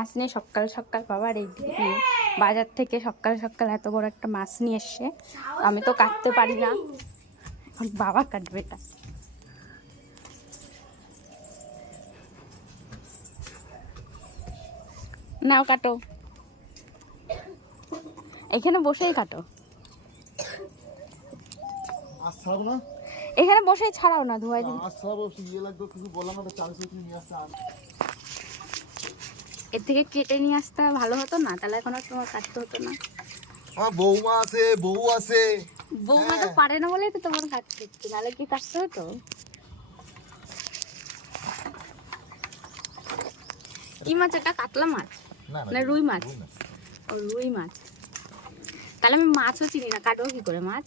মাছ নিয়ে সকাল সকাল বাবা রেডি নিয়ে বাজার থেকে সকাল সকাল এত বড় একটা মাছ নিয়ে এসছে। আমি তো কাটতে পারি না, বাবা কাটবে এটা। নাও কাটো, এখানে বসেই কাটো, এখানে বসেই ছাড়াও না, ধোয়াই দিন। এর থেকে কেটে নিয়ে আসতে ভালো হতো না, তাহলে এখন আর তোমার কাটতে হতো না। আমার বৌমা আছে, বউ আছে। বৌমা তো পারে না বলেই তো তোমার কাটতে হচ্ছে, নাহলে কি কাটতে হতো? কি মাছ এটা? কাতলা মাছ না রুই মাছ? ও রুই মাছ, তাহলে আমি মাছও চিনি না, কাটবো কি করে মাছ?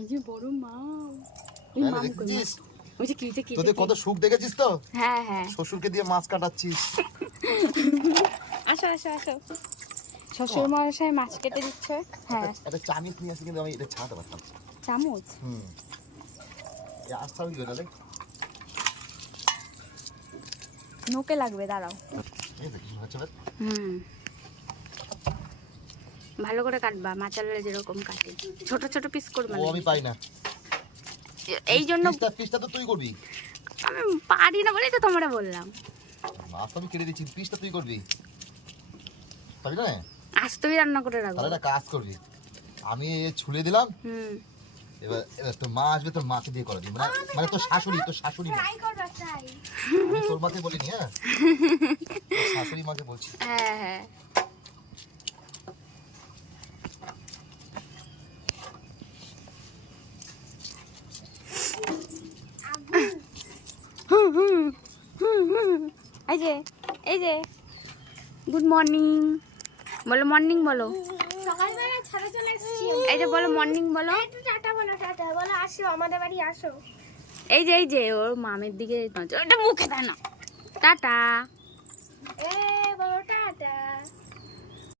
এই যে বড় মাছ, এই মাছ তোদের কত সুখ দেখেছিস তো? হ্যাঁ হ্যাঁ, শ্বশুরকে দিয়ে মাছ কাটাচ্ছিস। আসো আসো আসো, শ্বশুর মশাই মাছ কেটে দিচ্ছে। হ্যাঁ একটা চামচ নিয়ে আসি, কিন্তু আমি এটা ছাড়াতে পারতাম। চামচ? নোকে লাগবে, দাঁড়াও। ভালো করে কাটবা, মাচালে যেরকম কাটে ছোট ছোট পিস করবা। আমি পাই না, এই জন্য পিসটা তো তুই করবি। আমি পারি না বলেই তো তোমরা বললাম। মাছ আমি কেটে দিচ্ছি, পিসটা তুই করবি, পারবি না? আজ তুই রান্না করে রাখবো। তাহলে একটা কাজ করবি, আমি ছুলে দিলাম, এবার তোর মা আসবে, তোর মাকে দিয়ে করে দিবি, মানে তোর শাশুড়ি আমি তোর মাকে বলিনি। হ্যাঁ শাশুড়ি মাকে বলছি। হ্যাঁ হ্যাঁ, এই যে গুড মর্নিং বলো, মর্নিং বলো, সকালবেলা ছাদে চলে এসেছি। এই যে বলো মর্নিং বলো, একটু টাটা বলো, টাটা বলো, আসো আমাদের বাড়ি আসো। এই যে ওর মামের দিকে ওটা মুখে দেয় না, টাটা বলো টাটা।